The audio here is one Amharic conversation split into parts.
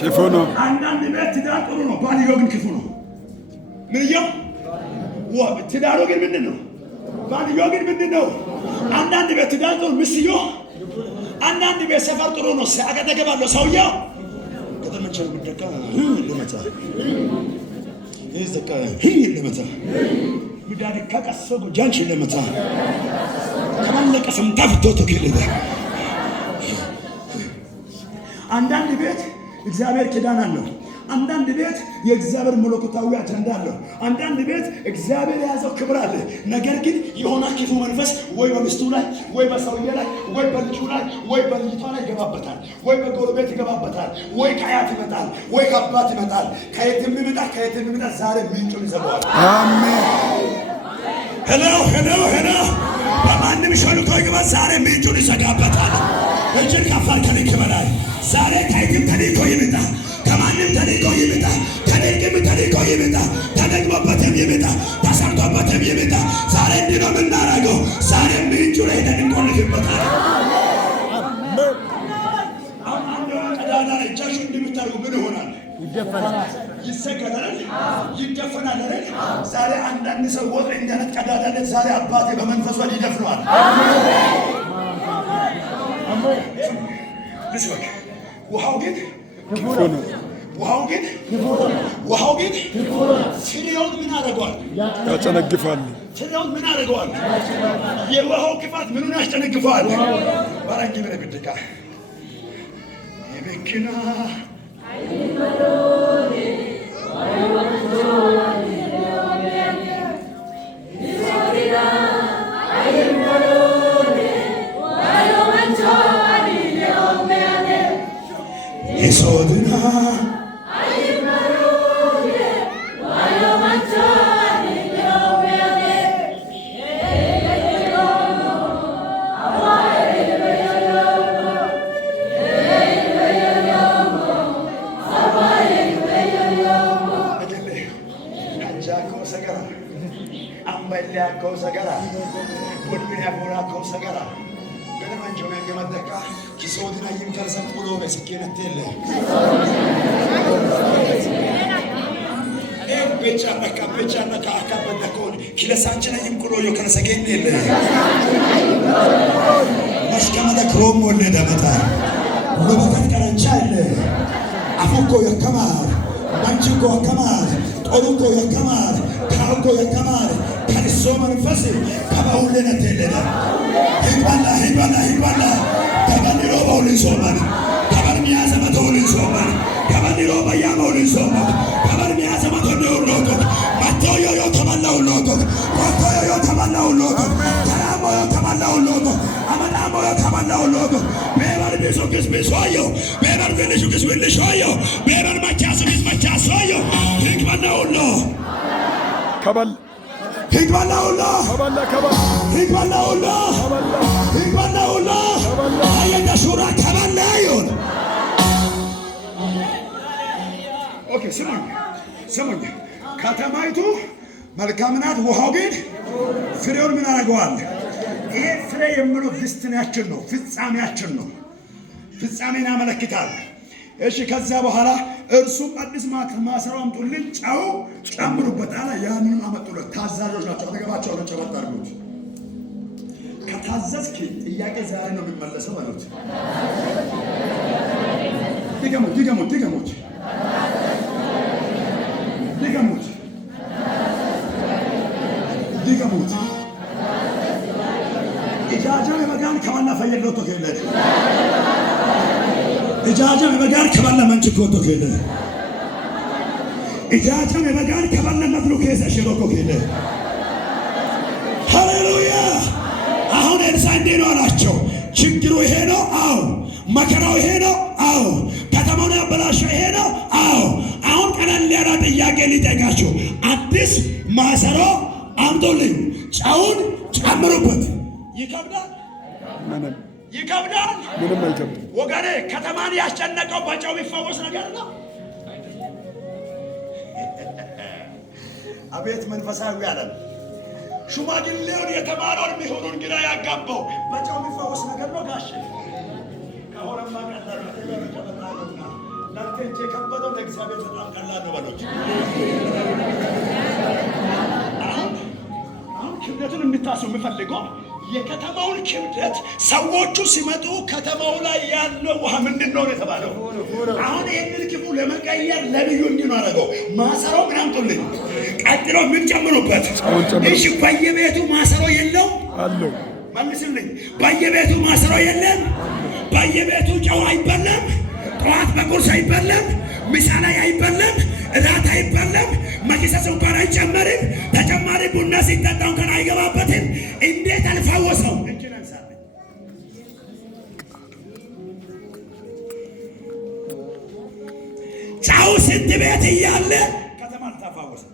ክፉ ነው። አንዳንድ ቤት ትዳር ጥሩ ነው፣ ባልየው ግን ክፉ ነው። ምንየው ትዳሩ ግን ምንድን ነው? ባልየው ግን ምንድን ነው? አንዳንድ ቤት ትዳር ጥሩ ሚስትዮ፣ አንዳንድ ቤት ሰፈር ጥሩ ነው። አጠገባለሁ ሰውየው ከተመቸኝ ምድረካ ለመታ ይዘካ ለመታ ምዳድ ከቀሶ ጎጃንች ለመታ ከማለቀ ሰምታ ፍቶቶ ከለደ አንዳንድ ቤት እግዚአብሔር ኪዳን አለው። አንዳንድ ቤት የእግዚአብሔር መለኮታዊ አጀንዳ አለው። አንዳንድ ቤት እግዚአብሔር የያዘው ክብር አለ። ነገር ግን የሆነ ክፉ መንፈስ ወይ በሚስቱ ላይ ወይ በሰውዬ ላይ ወይ በልጁ ላይ ወይ በልጅቷ ላይ ይገባበታል፣ ወይ በጎረቤት ይገባበታል፣ ወይ ከአያት ይመጣል፣ ወይ ከአባት ይመጣል። ከየትም ይመጣ ዛሬ ምንጩን ይዘጋዋል። አሜን። ሄሎ በማንም ሾልኮ ይገባ ዛሬ ምንጩን ይዘጋበታል። እጅግ ከፋር ከልክ በላይ ዛሬ ከየትም ተልኮ ይመጣ፣ ከማንም ተልኮ ይመጣ፣ ከድርቅም ተልኮ ይመጣ፣ ተደግሞበትም ይመጣ፣ ተሰርቶበትም ይመጣ። ዛሬ እንዲህ ነው የምናደርገው። ዛሬ ምንጩ ላይ ሄደን እንቆልፍበታል። አሁን አንድ ቀዳዳ ላይ እጃችሁ እንደምታደርጉ ምን ይሆናል? ይሰገዳል፣ ይደፈናል። ዛሬ አንዳንድ ሰው ወጥ እንደነት ቀዳዳለት ዛሬ አባቴ በመንፈሱ ይደፍነዋል። ልስበክ። ውሃው ግን ፍሬውን ምን አደርገዋል? ያጨነግፋል። ፍሬውን ምን አደርገዋል? የውሃው ክፋት ምኑን ያስጨነግፈዋል? ባራንጂ ብለ ብድቃ የበክና የሶድና ኪሶድና ይምከርሰም ቁሎ በስኬነቴለ ቤቻነካ አካበደኮን ኪለሳንችነ ይምቁሎ ዮከነሰጌኔለ መስከመደ ክሮም ወለደ መጣ ሎበከት ቀረንቻለ አፉኮ የከማር ማንቺኮ የከማር ጦሩኮ የከማር ካውኮ የከማር ከንሶ መንፈስ ከበሁለነቴለ ሂባላ ከበኒሮ በውልን ሶማን ከበርሚያ ዘመቶ ውልን ሶማን ከበኒሮ በያመ ውልን ሶማን ከበርሚያ ዘመቶ ነውሎቶ ማቶዮ ተመላውሎቶ ኮቶዮ ተመላውሎቶ ተራሞዮ ተመላውሎቶ አመናሞዮ ተመላውሎቶ ቤበር ቢሱክስ ቢሶዮ ቤበር ቢልሹክስ ቢልሾዮ ቤበር ማቻስክስ ማቻሶዮ ህግበናውሎ ከበል ህግበናውሎ አየደሹራ ከበላዩን ኦኬ። ስሙኝ። ከተማይቱ መልካም ናት፣ ውሃው ግን ፍሬውን ምን አደርገዋል? ይሄ ፍሬ የምለው ዲስቲኒያችን ነው፣ ፍጻሜያችን ነው። ፍጻሜን ያመለክታል። እሺ፣ ከዛ በኋላ እርሱም አዲስ ማሰሮ አምጡልን፣ ጨው ጨምሩበት አለ። ያንንም አመጡለት። ታዛዦች ናቸው። አጠገባቸው ነው ጨበጥ አድርጉት። ከታዘዝክ ጥያቄ ዛሬ ነው የሚመለሰው ማለት ነው። ድገሙት። ኢጃጃም የመጋን ከማና ፈየሎቶ ከለደ ኢጃጃም የመጋን ከማና መንችኮቶ ከለደ ኢጃጃም የመጋን ከማና መፍሉ ከሰ ሽሮኮ ከለደ ሃሌሉያ። አሁን ኤልሳ እንዲህ ነው አላቸው። ችግሩ ይሄ ነው። አዎ። መከራው ይሄ ነው። አዎ። ከተማውን ያበላሸው ይሄ ነው። አዎ። አሁን ቀለል ያለ ጥያቄ ሊጠይቃችሁ፣ አዲስ ማሰሮ አምጡልኝ፣ ጨውን ጨምሩበት። ይከብዳል? ምንም አይከብድም ወገኔ። ከተማን ያስጨነቀው በጨው የሚፈወስ ነገር ነው። አቤት መንፈሳዊ ዓለም! ሽማግሌውን የተማረውን የሚሆኑን ግራ ያጋባው በጨው የሚፈወስ ነገር ነው ጋሼ። ከሆነማ ቀላል ነው። እጅ የከበደው ለእግዚአብሔር በጣም ቀላል ነው በሎች። አሁን ክብደቱን እንድታሱ የምፈልገው የከተማውን ክብደት ሰዎቹ ሲመጡ ከተማው ላይ ያለው ውሃ ምንድን ነው የተባለው? አሁን ይህንን ክፉ ለመቀየር ለልዩ እንዲህ አደረገው። ማሰሮ ምን አምጡልኝ፣ ቀጥሎ ምን ጨምሩበት? እሺ በየቤቱ ማሰሮ የለው አለው። መልስልኝ። በየቤቱ ማሰሮ የለም። በየቤቱ ጨው አይበላም። ጠዋት በቁርስ አይበላም። ምሳ ላይ አይበላም። እራት አይበላም። መኪሰስ እንኳን አይጨመርም። ተጨማሪ ቡና ሲጠጣ እንኳን አይገባበትም። እንዴት አልፋወሰው? ጨው ስንት ቤት እያለ ከተማ አልተፋወሰ።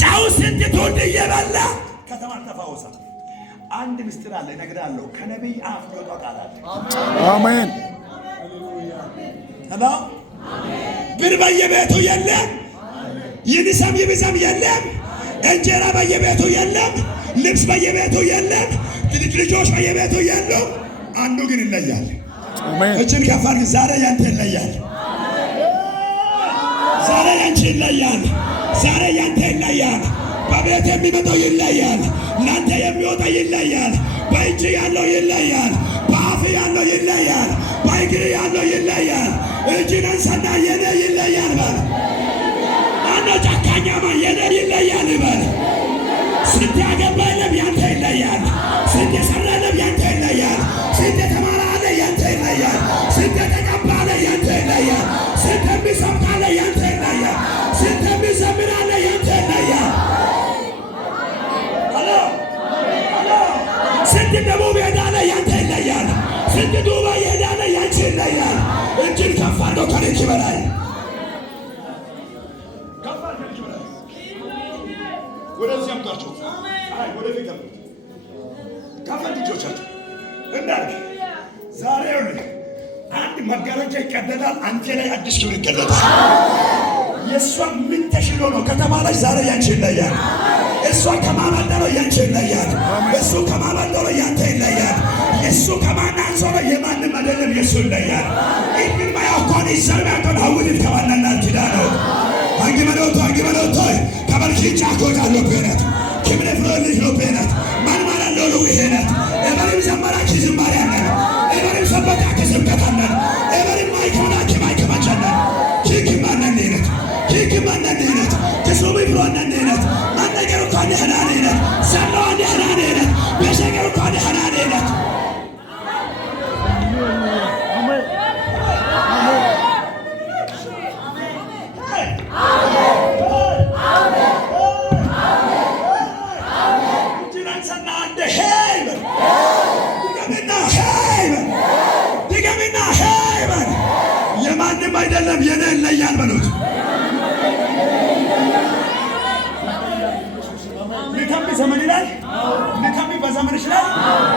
ጨው ስንት ትውልድ እየበላ ከተማ አልተፋወሰ። አንድ ምስጢር አለ እነግርሃለሁ። ከነቢይ አፍ የሚወጣው ቃል አለ። አሜን። ሄሎ ብር በየቤቱ የለም። ይብዛም ይብዛም የለም። እንጀራ በየቤቱ የለም። ልብስ በየቤቱ የለም። ልጆች በየቤቱ የሉም። አንዱ ግን ይለያል። እጅን ከፍ አድርግ። ዛሬ ያንተ ይለያል። ዛሬ ያንቺ ይለያል። ዛሬ ያንተ ይለያል። በቤት የሚመጣው ይለያል። ላንተ የሚወጣ ይለያል። በእጅ ያለው ይለያል። በአፍ ያለው ይለያል። በእግር ያለው ይለያል። እጅን አንሳና የኔ ይለያል በል። ማነው ጨካኛማ? የኔ ይለያል በል። ስንት ያገባ የለም ያንተ ይለያል። ስንት የሰራ የለም ያንተ ይለያል። ስንት የተማረ አለ ያንተ ይለያል። ስንት የተቀባ አለ ያንተ ይለያል። ስንት የሚሰብክ አለ ያንተ ይለያል። ስንት የሚዘምር አለ ያንተ ይለያል። ስንት ደቡብ ሄዳለ ያንተ ይለያል። ስንት ዱባይ ሄዳለ ያንቺ ይለያል። እጅን ከፍ አድርገው ከልክ በላይ ወደዚህ አምጣቸው። አይ ወደፊት አምጡ። ከፈት እጆቻቸው እንዳልክ ዛሬ አንድ መጋረጃ ይቀደዳል። አንተ ላይ አዲስ ክብር ይቀደዳል። የእሷ ምን ተሽሎ ነው ከተማ ላይ ዛሬ ያንቺ ይለያል። እሷ ከማመንደረው ያንቺ ይለያል። እሱ ከማመንደረው ያንተ ይለያል። የእሱ ከማናንሶ ነው የማንም አይደለም የእሱ ይለያል። ኢብን ማያውቆን ይሰርባቶን ሀውድት ከማናናል ኪዳነው አንግመዶቶ ከበልኪጫ ኮዳሎ ቤነት ክብረ ፍሮልሽ ነው ቤነት ማንማላ ሎሎ ይሄነት ኤበሪም ዘመራኪ ዝማሪ አለን። ኤበሪም ሰበታ ከስብከት አለን። ኤበሪም ማይከማናኪ ማይከማቻለን ኪክ ማናኔነት ኪክ ማናኔነት ከሶቢ ፍሮናኔነት ማነገሩ ካን ሐናኔነት ሰላዋን ሐናኔነት በሸገሩ ካን ሐናኔነት አይደለም የኔ ይለያል በሉት። ልተንቢ ዘመን ይላል። ልተንቢ በዘመን ይችላል።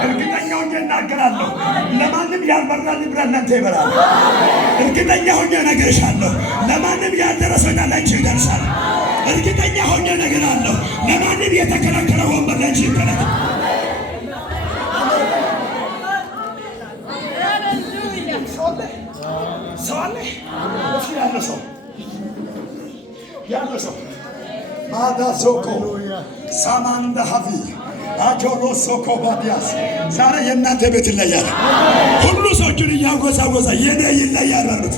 እርግጠኛ ሆኜ እናገራለሁ። ለማንም ያልበራል ብራ እናንተ ይበራል። እርግጠኛ ሆኜ እነግርሻለሁ። ለማንም ያልደረሰና ላንቺ ይደርሳል። እርግጠኛ ሆኜ እነግራለሁ። ለማንም የተከለከለ ወንበር ላንቺ ይከለከላል። ሰው አለ እዚህ ያለ ሰው ማዳ ሶኮ ሳማንዳ ሀቪ አጆሎ ሶኮ ባዲያስ ዛሬ የእናንተ ቤት ይለያል። ሁሉ ሰው እጁን እያጎዛጎዛ የኔ ይለያል በሉት።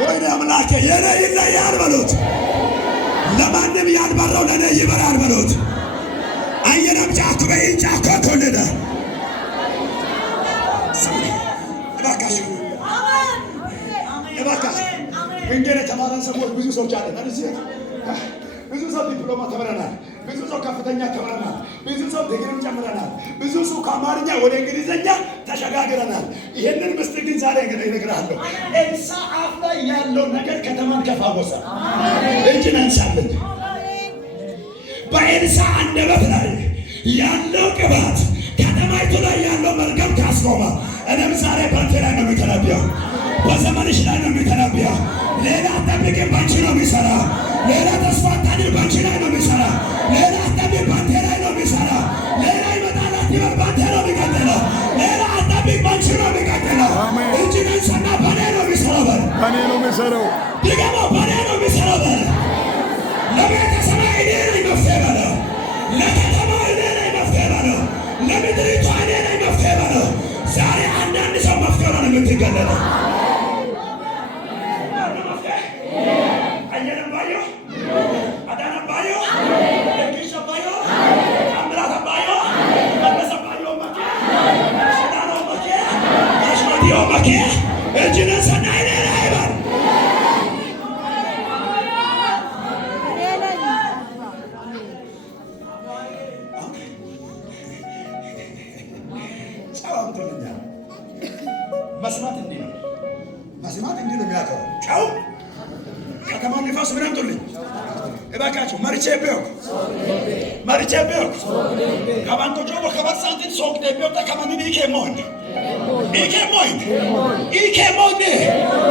ወይኔ አምላኬ የኔ ይለያል በሉት። ለማንም ያልበራው ለኔ ይበራል በሉት። አየናም ጫኩ በኢንጫኮ ኮልደ እንጀራ የተማረን ሰዎች ብዙ ሰዎች አለን። ብዙ ሰው ዲፕሎማ ተምረናል። ብዙ ሰው ከፍተኛ ተምረናል። ብዙ ሰው ዲግሪም ጨምረናል። ብዙ ሰው ከአማርኛ ወደ እንግሊዘኛ ተሸጋግረናል። ይህንን ምስጢር ግን ዛሬ እነግርሃለሁ። ኤልሳ አፍ ላይ ያለው ነገር ከተማን ከፋወሰ እጅን አንሳለን። በኤልሳ አንደበት ላይ ያለው ቅባት ከተማይቱ ላይ ያለው መርገም ካስቆመ እኔም ዛሬ ባንተ ላይ ነው የሚተነብየው። በዘመንሽ ላይ ነው የሚተነብየው። ሌላ አጠብቅም ባንቺ ነው የሚሰራ። ሌላ ተስፋ አታድር ባንቺ ላይ ነው የሚሰራ። ሌላ አጠብቅ ባንተ ላይ ነው የሚሰራ። ሌላ ይመጣላት ይበል ባንተ ነው የሚቀጥለው። ሌላ አጠብቅ ባንቺ ነው የሚቀጥለው። እጅን አንሳና በኔ ነው የሚሰራው። በእኔ ነው የሚሰራው። ድገሞ በእኔ ነው የሚሰራው በለ። ለቤተሰብ እኔ ነኝ መፍትሄ በለው። ለከተማ እኔ ነኝ መፍትሄ በለው። ለምድሪቷ እኔ ነኝ መፍትሄ በለው። ዛሬ አንዳንድ ሰው መፍትሄ ነው የምትገለጠው። መስማት እንዲህ ነው። መስማት እንዲህ ነው የሚያውቀው። ጨው ከተማውን ንፋስ ምን አምጡልኝ እባካችሁ። መርቼ ቢዮክ ከባንኮ ጆቦ ከባት ሳንቲም ሶክ ደቢዮታ ከማንን ኢኬሞን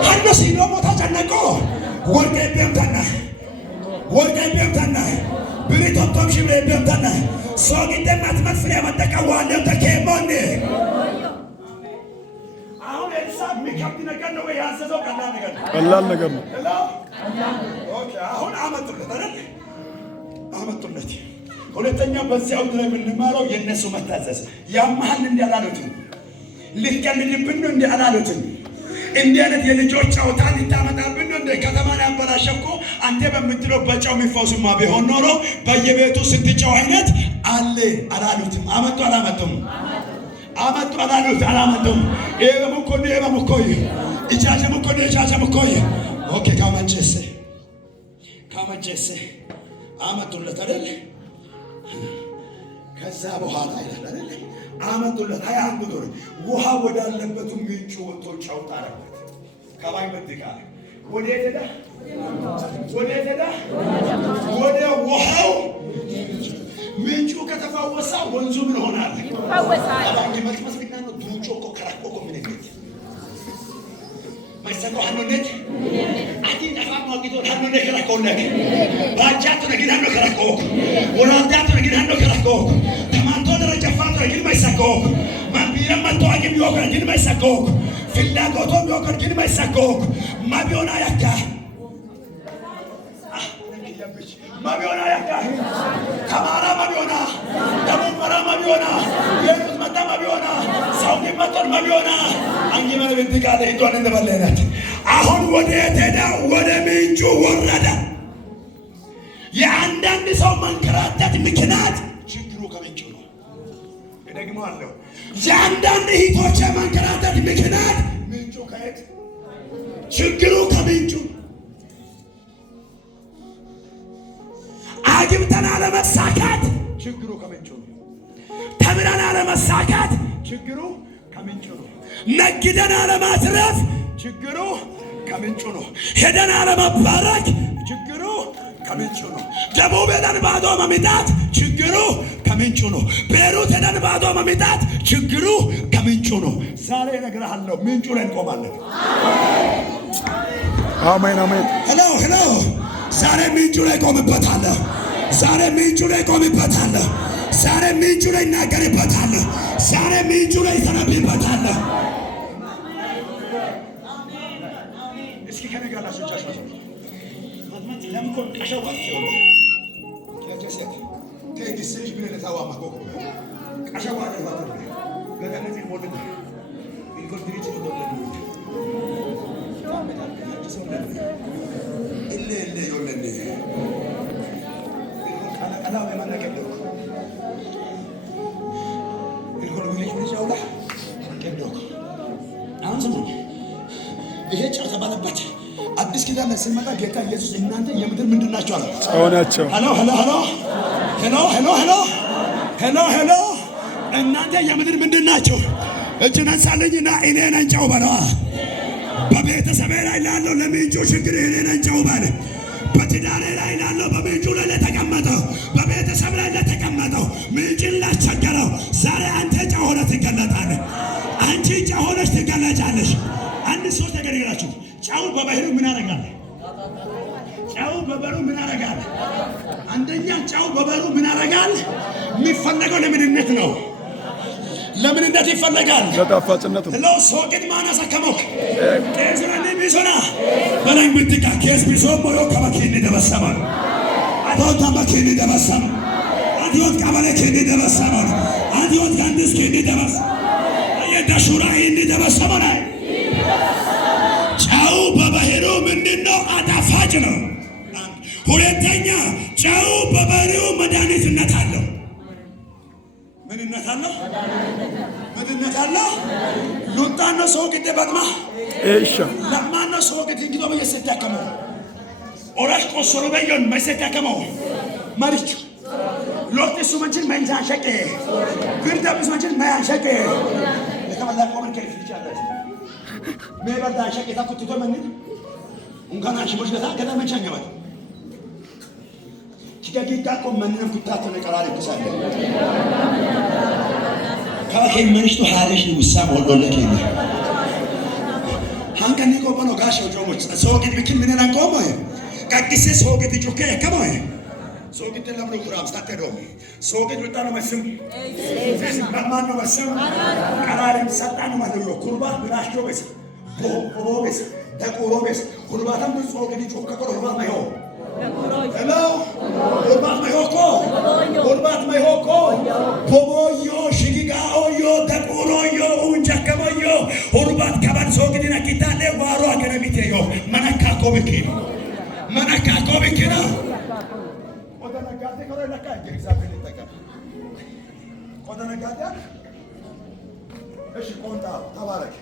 ሀኖ ሲኖ ቦታ ጨነቆ ወርቄ ቢዮምታና ብሪቶቶም ሽብሬ ቢዮምታና ሶክ እንደማትመት ፍሬ መጠቀዋለም ተኬሞን የሚከብድ ነገር ነው ወይ? ያዘዘው ቀላል ነገር ነው። ቀላል ነገር ነው። ኦኬ አሁን አመጡለት። ሁለተኛ በዚያው ላይ የምንማረው የነሱ መታዘዝ። ያመሃል እንዲህ አላሉትም። ልትቀልድብን ነው እንዲህ አላሉትም። እንዲህ አይነት የልጆች ጨዋታ ልታመጣብን ነው እንደ ከተማን ያበላሸኮ አንተ በምትለው በጨው የሚፈውስማ ቢሆን ኖሮ በየቤቱ ስንት ጨው አይነት አለ አላሉትም። አመጡ አላመጡም? አመጡ አላመጡም? ኤበሙኮይ ኢጃጀሙኮይ ኦኬ ካመቼሴ አመጡለት አይደል? ከዛ በኋላ ይላል አመጡለት። ሃያ አንድ ዶር ውሃ ወዳለበቱ ምንጩ ወጥቶ ጨው ጣለበት። ከባይ መጥቃለ ወዴት ሄደ? ወደ ውሃው ምንጩ ከተፈወሰ ወንዙ ምን ሆናል? ይፈወሳል። አባንጂ መስመስ ቢና ነው ዱንጮ እኮ ከራቆ ምን ይፈት ማይሰቆ ሀኖነት አቲ ተፋም ወግቶ ሀኖነት ከራቆነት ባጃቱ ነግና ነው ከራቆ ወራዳቱ ነግና ነው ከራቆ ተማንቶ ደረጃፋቱ ነግና ማይሰቆ ማቢረም ማተዋቂ ቢወቀ ነግና ማይሰቆ ፍላጎቶ ቢወቀ ነግና ማይሰቆ ማቢዮና ያካ ማቢዮና ያካ ከማራ ማቢዮና ደሞራ ማቢዮና የሩት መጣ ማቢዮና ሳውዲ መጣር ማቢዮና አንጂ ማለት ጋር ይቶን እንደበለናት አሁን ወደ ሄዳ ወደ ምንጩ ወረደ። የአንዳንድ ሰው መንከራተት ምክንያት ችግሩ ከምንጩ ነው። ደግሞ አለው የአንዳንድ እህቶች መንከራተት ምክንያት ምንጩ ከየት? ችግሩ ከምንጩ። አግብተን አለመሳካት ችግሩ ከምንጩ ነው። ተምረን አለመሳካት ችግሩ ከምንጩ ነው። ነግደን አለማትረፍ ችግሩ ከምንጩ ነው። ሄደን አለመባረክ ችግሩ ከምንጩ ነው። ደቡብ ሄደን ባዶ መምጣት ችግሩ ከምንጩ ነው። ቤሩት ሄደን ባዶ መምጣት ችግሩ ከምንጩ ነው። ዛሬ እነግርሃለሁ ምንጩ ላይ እንቆማለን። አሜን አሜን። ሄሎ ዛሬ ምንጩ ላይ ቆምበታለሁ። ዛሬ ምንጩ ላይ ቆምበታለሁ። ዛሬ ምንጩ ላይ እናገርበታለሁ። ዛሬ ምንጩ ላይ ተነብይበታለሁ። እስኪ ከነጋላችሁ ጃሽማ ማጥማት ለምኮን ቀሸዋት ይሆን ያጀሰት ተይስልሽ ብለ ለታዋማ ኮኮ ቀሸዋት ይባላል ገደነዚህ ሞልደ ይልኮል ድሪጭ ይደለም ኢለ ይወለደ አላ በመነከደው ይልኮል ብልሽ ብቻውላ ከደው አሁን ስሙኝ ይሄ ጨው ተባለበት። አዲስ ኪዳን ስንመጣ ጌታ ኢየሱስ እናንተ የምድር ምንድን ናቸው አለ? ጨው ናቸው። ሄሎ እናንተ የምድር ምንድን ናቸው? እጅን አንሳልኝና እኔ ነኝ ጨው በለዋ። በቤተሰቤ ላይ ላለው ለምንጩ ችግር እኔ ነኝ ጨው በል። በትዳሬ ላይ ላለው በምንጩ ላይ ለተቀመጠው በቤተሰብ ላይ ለተቀመጠው ምንጭን ላስቸገረው ዛሬ አንተ ጨው ሆነህ ትገለጣለህ። አንቺ ጨው ሆነሽ ትገለጫለሽ። አንድ ሶስት ነገር ይላችሁ። ጨው በባህሪው ምን ያደርጋል? ጨው በባህሪው ምን ያደርጋል? አንደኛ ጨው በባህሪው ምን ያደርጋል? የሚፈለገው ለምንነት ነው። ለምንነት ይፈለጋል? ለጣፋጭነት ነው። ለሶ ግን ማናሳ ከሞክ ጤዝራኒ ቢሶና Abalang bitika kes bisomo yo kabakini dabasama. Adon tamakini dabasama. Adon kabale kini dabasama. Adon gandis kini dabasama. Ayeda shura ini dabasama na. ጨው በባህሩ ምንድነው? አጣፋጭ ነው። ሁለተኛ ጨው በባህሪው መድኃኒትነት አለው። ምንነት አለው? ምንነት አለው? ሉጣኖ ሰው ግዴ በጥማ እሺ ለማኖ ሰው ግዴ እንግዶ በየሰታከመው ኦራሽ ቆሶሮ በየን መሰታከመው ማሪቹ ሎክቴ ሱመንችን ማንጃን ሸቀ ብርዳብስ መንችን ማያን ሸቀ ለከመላ ቆመን ከይፍ ይቻላል ሜበርዳ ሸቀ ታኩት ተመን እንካና ሽቦሽ ገታ ገታ መንቻን ገባ ቺጋጊታ ቆመንም ኩታተ ነቀራሪ ተሳለ ካከይ መንሽቱ ሃለሽ ውሳም ወሎለክ ይለ ሃንከኒ ቆቆኖ ጋሽ ጆሞች ሶግድ ቢኪን ምንና ቆሞ ቀቅሴ ሶግድ ጩከ ከሞ ሶግድ ለምሮ ኩራም ስታተዶ ሶግድ ወጣና መስም ማማኖ መስም ቀራሪም ሰጣኑ ማደዮ ኩርባት ብላሽቶ በስ ቦቦቤስ ተቆሮቤስ ኩርባታም ሶግድ ጩከ ቆሮባ ማዮ Hello? Urbat mayoko. Urbat mayoko. Poboyo, shigigaoyo, takuroyo, unjakamoyo. Urbat kaban sogidina kitale waro aganamiteyo. Manakako bekino. Manakako bekino. Odana gade kore laka gerizabeli taka. Odana gade. Eshi konta tavarek.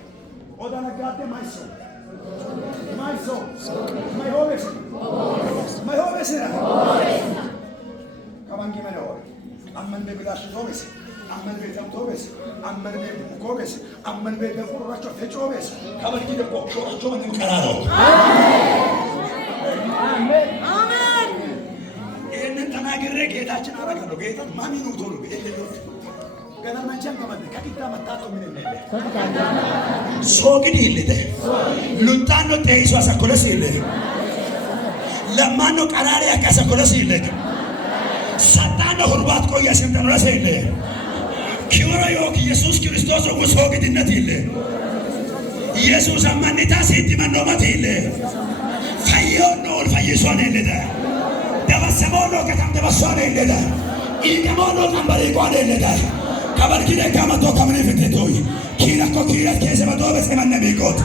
Odana gade maiso. Maiso. Maihoves. Maihoves. Kabangi menor. Amman be bilash toves. Amman be tam toves. Amman be koves. Amman be furacho fechoves. Kabangi de kokcho chomen karado. Amen. Amen. Enen tanagire ጌታችን አረጋለሁ ጌታ ማን ነው ቶሎ በእለዮ ገና ማንቻን ከመደ ከቂጣ መጣቶ ምን እንደለ ሶግድ ይልደ ሉጣኖ ተይሶ አሰኮለስ ይልደ ለማኖ ቀራሪ ያካሰኮለስ ይልደ ሰጣኖ ሁርባት ቆያ ሲምተኖለስ ይልደ ኪወራ ዮክ ኢየሱስ ክርስቶስ ወሶግድነት ይልደ ኢየሱስ አማንታ ሲት መንዶማት ይልደ ፈየኖ ፈየሶን ይልደ ደበሰሞኖ ከተም ደበሶን ይልደ ኢቀሞኖ ቀንበሪ ቆን ይልደ ከበርኪደ ከመቶ ከምን ፍትቶይ ኪራኮ ኪራት ከሰመቶ በሰመነ ቢቆት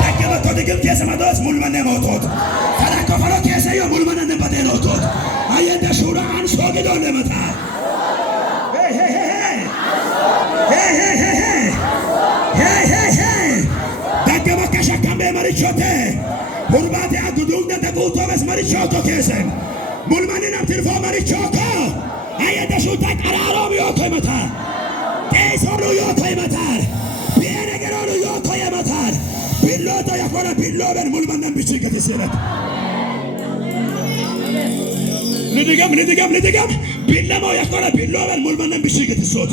ተከመቶ ድግም ከሰመቶስ ሙልመነ ሞቶት ታላኮ ፈሮ ከሰዮ ሙልመነ ነበደሎቶት አየደ ሹራን ሶግዶ ለመታ ደገመ ከሸከመ መሪቾቴ ሁርባቴ አዱዱነ ተቁቶ መስመሪቾቶ ከሰን ሙልመነ ነብትርፎ መሪቾቶ አየደ ሹታ ቀራሮ ቢዮቶ ይመታ ቴሶሉ ዮቶ ይመታል ቢነገራሉ ዮቶ ይመታል ቢሎቶ ያኮረ ቢሎበን ሙልመነን ቢችገት ሲረት ልድገም ቢለማው ያኮረ ቢሎበን ሙልመነን ቢችገት ሶት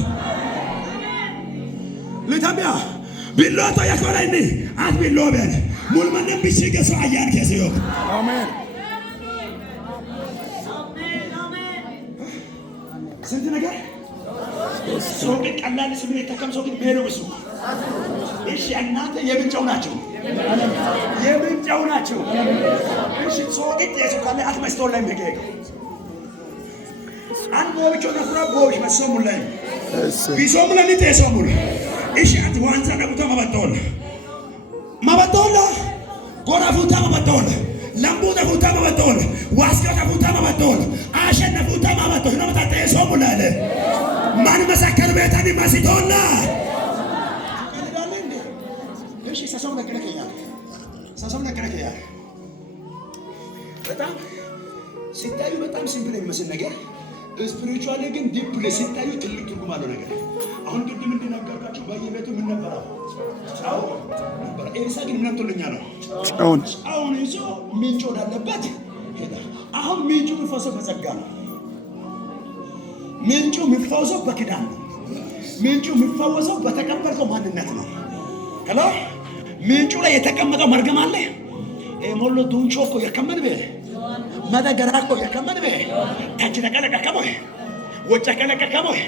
ለታቢያ ቢሎቶ ያኮረ እንዴ አት ቢሎበን ሙልመነን ቢችገት ሶ አያን ከሰዮ አሜን ስንት ነገር ሰው ግን ቀላል ስሜት የተከም ሰው ግን ቤረው እሱ እሺ እናንተ የምንጨው ናቸው የምንጨው ናቸው እሺ ሰው ግን የሱ ካለ አትመስቶን ላይ መገግ አንድ ወብቾ ነፍራ ቦሽ መስሙን ላይ ቢሶም ላይ ተሰሙን እሺ አንተ ዋንዛ ደብቶ ማባቶላ ጎራፉታ ማባቶላ ላምቡታ ፉታ ማባቶላ ዋስከታ ፉታ ማባቶላ አሸነ ፉታ ማባቶላ ነው ታተ ሰሙን ላይ ማን መሳከር ቤታኒ ማሲቶላ ከለዳለ እንዴ እሺ ሰሰው ለከለከያ በጣም ሲታዩ በጣም ሲምፕል የሚመስል ነገር ስፒሪቹዋሊ ግን ዲፕሊ ሲታዩ ትልቅ ትርጉም አለው ነገር አሁን ቅድም እንደነገርኳችሁ በየቤቱ ምን ነበር ጫው ነበር ኤልሳ ግን ምን አምጥቶልኛ ነው ጫውን ይዞ ምንጭ ወዳለበት ሄዳ አሁን ምንጩ የሚፈሰው በጸጋ ነው ምንጩ የሚፈወሰው በኪዳን ነው ምንጩ የሚፈወሰው በተቀበልከው ማንነት ነው ከላ ምንጩ ላይ የተቀመጠው መርገም አለ ሞሎ ዱንቾኮ የከመንበ ማዳጋራኮ የከመንበ ታች ተቀለቀ ከሞይ ወጫ ቀለቀ ከሞይ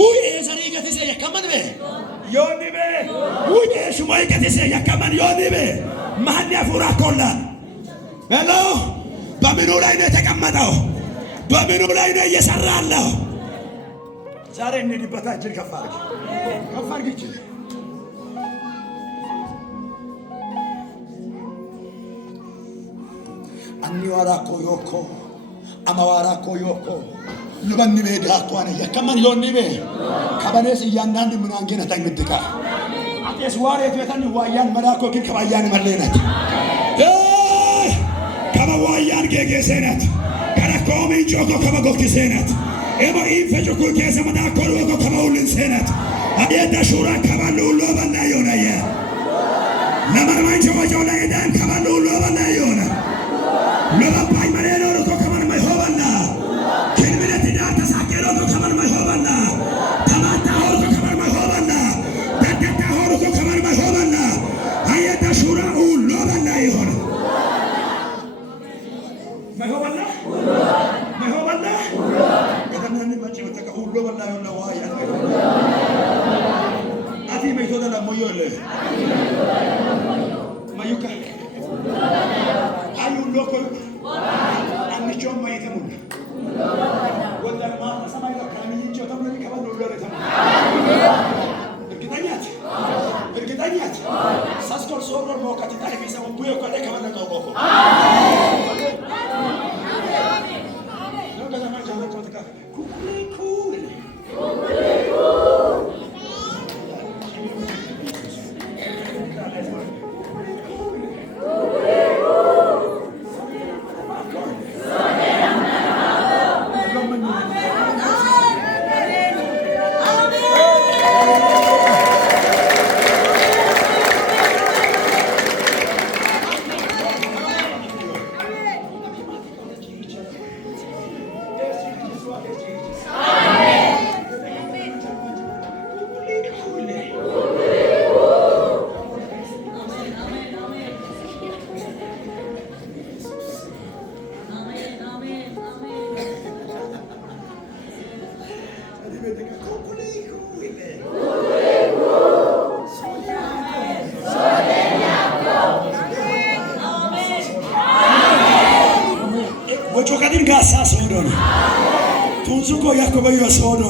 ወይ ዘሪ ገተሰ የከመንበ ዮኒበ ወይ ሹማይ ገተሰ የከመን ዮኒበ ማን ያፉራ ኮላ ሄሎ በምኑ ላይ ነው የተቀመጠው? በምኑ ላይ ነው እየሰራ ያለው? ዛሬ እንሂድበታ። እጅን ከፍ አድርግ፣ ከፍ አድርግ እጅን። አኒዋራኮ ዮኮ አማዋራኮ ዮኮ ልበኒ ቤዳ ኳነ የከመን ዮኒቤ ከበኔስ እያንዳንድ ምናንገነ ተንድካ አጤስ ዋሬት ቤተን ዋያን መላኮ ግን ከባያን መለነት ከበዋያን ጌጌሴነት ከረኮሚ ጆኮ ከበጎክ ሴነት ኤሞ ኢንፈጆኩ ከሰመዳ ኮሮጎ ከበውልን ሴነት አየዳ ሹራ ከበሉሎ በላዮናየ ለማርማንቾ ወጆ ላይ ዳን ከበሉሎ በላዮና ለባይ መሬኖ ሮኮ ከመን ማይሆበና ከንመነት ዳር ተሳቀሮ ከመን ማይሆበና ተማታ ሆርኮ ከመን ማይሆበና ተተታ ሆርኮ ከመን ማይሆበና አየዳ ሹራ ኡሎ በላዮና ማይሆበና ማይሆበና ከደናን ማጭ ወተቀ ኡሎ በላዮና ዋያ አቲ መይቶዳ ለሞዮለ ማዩካ አዩ ሎኮ አንቾ ማይተሙላ ወለማ ሰማይ ለካሚንቾ ተብሎ ከበሉ ለረተማ እርግጠኛት ሳስኮር ሶሮር ሞካቲ ታሪክ ሰው ቡዮ ኮለ ከበለ ነው ኮኮ ነው ከዛ ማቻ ተካ ኩኩ ወጮ ከዲን ጋሳ ሶዶ ነው ቱንሱኮ ያኮበዮ ሶዶ